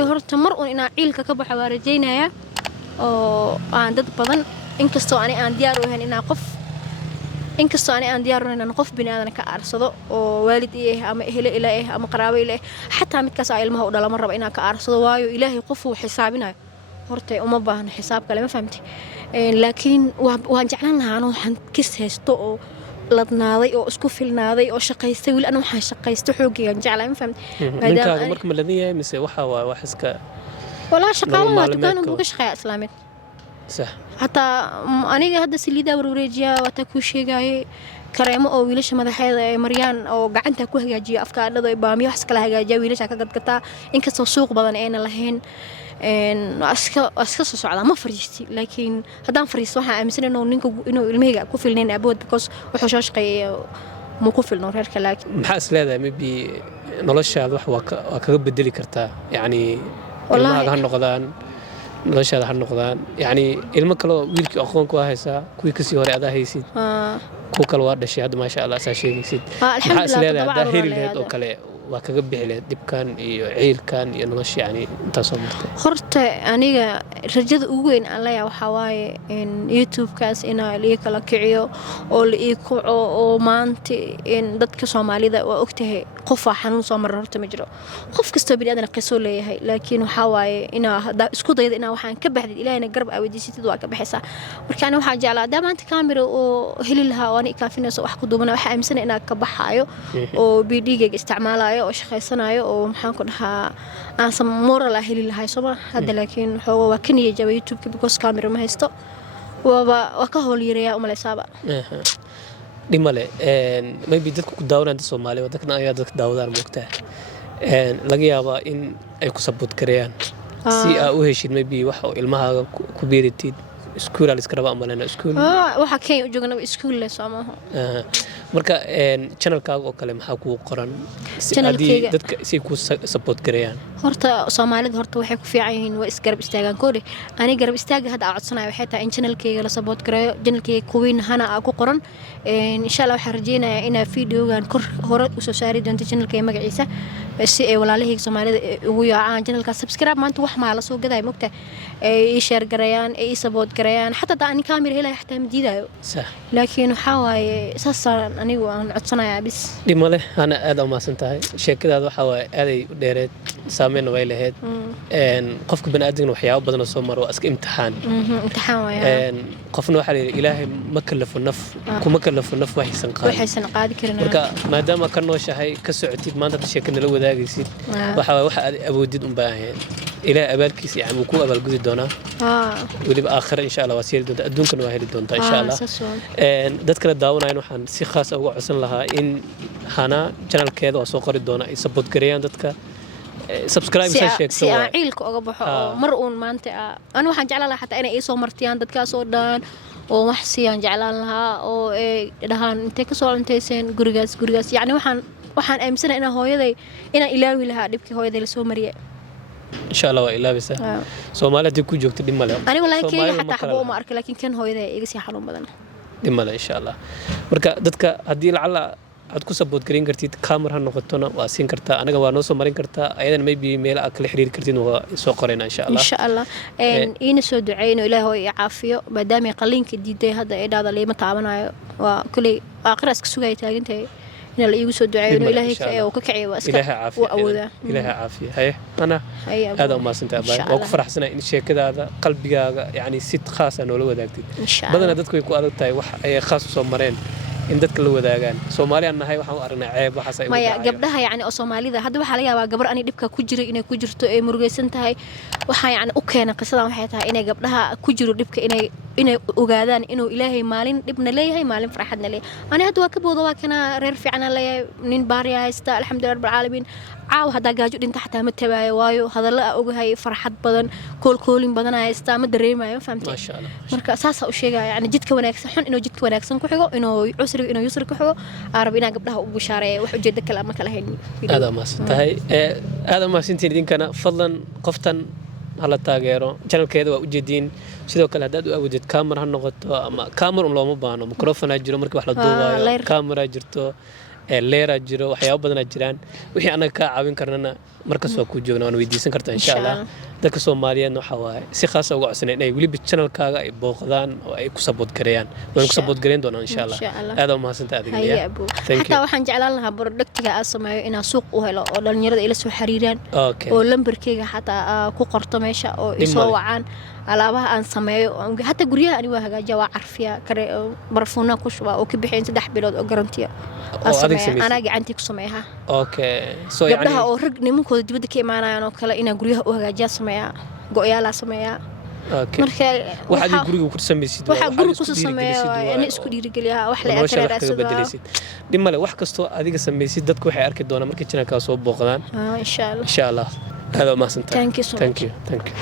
horta mar uun inaan ciilka ka baxo waa rajaynaya oo aan dad badan inkastoo aan diyaar u ahayn inaan qof bini aadan ka aarsado oo waalid ama ehlo ilaahay ama qaraabo ilaahay xataa midkaas ay ilmaha u dhalama raba inaan ka aarsado waayo ilaahay qof uu xisaabinayo horta uma baahna xisaab kale ma fahamtay laakiin waan jeclaan lahaa anoo waxaan kis haysto oo ladnaaday oo isku filnaaday oo shaqaystay wili ana waxaan shaqaysto xoogayaan jeclaa ma fahamtay ninkaaga marka ma ladan yahay mise waxa waa wax iska walaa shaqaalaha dukaan uga shaqeeya islaameed صح حتى أنا هذا سليدا وروريجيا وتكوشي جاي كريمة أو ويلش مدحية مريان أو قعنتها كوه جاي أفكار لذا يبام يحس كلها جاي ويلش قد قطع إنك السوق بدن أنا لهين إن أسكس على ما فريستي لكن هذا فريست واحد مثلا إنه الميجا كوفي لنا أبود بكوس وحشاش قي مو كوفي النور هيك لكن محاس هذا مبي نلش هذا وكجب بدلي كرتا يعني والله هالنقدان noloshaada ha noqdaan yani ilmo kale wiilkii aqoon ku haysa kuwii kasii hore aad haysid ku kale waa dhashay hadda maasha Allah saa sheegaysid maxaa isleedahay heri lahayd oo kale waa kaga bixi lahayd dibkan iyo ciilkan iyo nolosha yani inta soo martay horta aniga rajada ugu weyn aan leeyahay waxa waaye in YouTube kaas inaa la kala kiciyo oo la kaco oo maanta in dadka Soomaalida waa ogtahay qof xanuun soo marar horta ma jiro qof kasta bini aadan qiso leeyahay laakiin waxa waaye inaa isku dayda inaa waxaan ka baxday ilaahayna garab aawadiisitid waa ka baxaysa marka ana waxaan jeclaa maanta camera oo heli lahaa waan ikaafinayso wax ku duubana waxa aaminsan inaa ka baxaayo oo BD-ga isticmaalayo oo shaqaysanayo oo maxaan ku dhahaa aan moral heli lahaa soo hadda laakiin xoogo waa kan iyo jaba YouTube because camera ma haysto waa ka howliyay umaleysaba dhimale maybe dadku ku daawanayaan Soomaaliya dadkana ayaa dadka daawadaan moogtaa laga yaabaa in ay ku support gareeyaan si aad u heshid maybe wax oo ilmahaaga ku beeritid iskuul la iska raba amalena iskuul waxa keen u joognaa iskuul la soomaha marka channel-kaaga oo kale maxaa ku qoran dadka si ku support gareeyaan horta Soomaalida horta waxay ku fiican yihiin waa isgarab istaagan koori ani garab istaaga hadda codsanayo waxay tahay in channel-kayga la support gareeyo channel-kayga kuwiin hana ku qoran insha Allah waxaan rajeynayaa in video-gan kor hore u soo saari doonto channel-kayga magaciisa si ay walaalahayga Soomaalida ugu yaacaan channel-ka subscribe maanta wax ma la soo gaday mogta ay share gareeyaan ay support gareeyaan hatta aan camera helay hatta madiidayo صح laakiin waxa waaye saasan anigu aan codsanayaa bis dhimale ana aad u maasantahay sheekadaada waxa waaye aad ay u dheereed saameyn way lahayd qofka bani'aadamna waxyaabo badan oo soo maro iska imtixaan waaye qofna waxa leeyahay ilaahay ma kalafo naf kuma kalafo naf waxaysan qaadi karin marka maadaama ka nooshahay ka socotid maanta sheekada la wadaagaysid waxa waaye waxa aad awoodid u baahan ilaahay abaalkiisa yaani ku abaalgudi doona waliba aakhir insha Allah wasiir doonta adduunkana waa heli doonta insha Allah dadka daawanayaan waxaan si khaas ah uga codsan lahaa in hana channel-keeda oo soo qori doona ay support gareeyaan dadka subscribe sa sheegto si aan ciilka uga baxo mar uun maanta aan waxaan jeclaan lahaa xataa inay soo martiyaan dadkaas oo dhan oo wax siyaan jeclaan lahaa oo ay dhahaan intee ka soo lanteyseen gurigaas yaani waxaan aaminsanahay in hooyaday inaan ilaawi lahaa dhibkii hooyaday la soo mariyay إن شاء الله وإلا بس سومالي تكون جوكت دم ماله أنا والله كي حتى حبوا ما أركل لكن كان هو إذا يجلس يحلون بدنا دم ماله إن شاء الله مركا دتك هدي لعلا عدكو سبوت كرين كرتيد كاميرا هنقطنا واسين كرتا أنا جوا نوصل مرين كرتا أيضا ما يبي ميل أكل حرير كرتين وسوقرنا إن شاء الله إن شاء الله إن سود عينه إله هو يعافيه بدام يقلين كديده هذا هذا اللي متعبنا وكل آخر أسكسوجي تاجنتي إن الله يقول دعاء إنه إلهي كأي وكعي وأسكت وأوذا إلهي عافية هاي أنا هذا ما سنت أبغى وقف رحسنا إن شيء كذا هذا قلبي يعني ست خاص أنا لو ذاك بدنا دتكو يكون هذا تاي وح خاص صومرين إن دتك لو ذاكان سومالي أنا هاي وحنا أرنا عيب وحسا ما قبلها يعني أصومالي ذا هذا وحلا وقبر أني دبك كجري إنه كجرت مرجسن تاي وح يعني أوكي أنا قصة وحياتها إنه قبلها كجرو دبك إنه وجادان إنه إلهي مالين ابن ليه هاي مالين فرحتنا ليه أنا هذا وكبو ذا كنا ريرفع أنا ليه من باريا هستا الحمد لله رب العالمين عاو هذا جاجود أنت حتى متبعي وايو هذا لا أوجه هاي فرحت بدن كولين بدن هستا مدري ما فهمت ما شاء الله مركز أساسا وشيء يعني جدك وناكس حن إنه جدك وناكس كحجو إنه عسر إنه يسر كحجو عربينا قبلها أبو شارع وحجة كلام كلهين هذا ما سنتهي هذا ما سنتين دين كان فضلا قفتا هلا تاجرو channel كذا وجدين sidoo kale hadaad u awoodid camera ha noqoto ama camera looma baahno microphone jiro markii wax la duubayo camera jirto leera jiro waxyaabo badan jiraan wixii anaga ka caawin karnana markas waa ku joogna waan weydiisan kartaa insha Allah dadka Soomaaliyeed waxa waaye si khaas ah uga codsanay inay waliba channelkaaga ay booqdaan oo ay ku support gareeyaan waan ku support gareyn doonaa insha Allah aad u mahadsantahay adiga hatta waxaan jeclaan lahaa productiga aan sameeyo inaan suuq u helo oo dhalinyarada ila soo xiriiraan oo lambarkayga xataa ku qorto meesha oo isoo wacaan alaabaha aan sameeyo hatta guriyaha ani waa hagaajiya waa carfiya kare barfuuna ku shubaa oo ka bixin 3 bilood oo garantiya أنا قاعدتي كسمعها. أوكي. قبلها أورق نمو كود جبت كيمانا أنا كلا إنا قريها وهجاج سمعها قويالا سمعها. أوكي. واحد يقولي وكل سمي سيد. واحد يقولي كل سمي يعني إسكودي رجليها وحلا أكل رأسها. لما لا واحد كستو هذيك سمي سيد دتك وحي أركض دونا مركز كنا كاسوب بقدان. إن شاء الله. إن شاء الله. هذا ما سنت. Thank you so much. Thank you.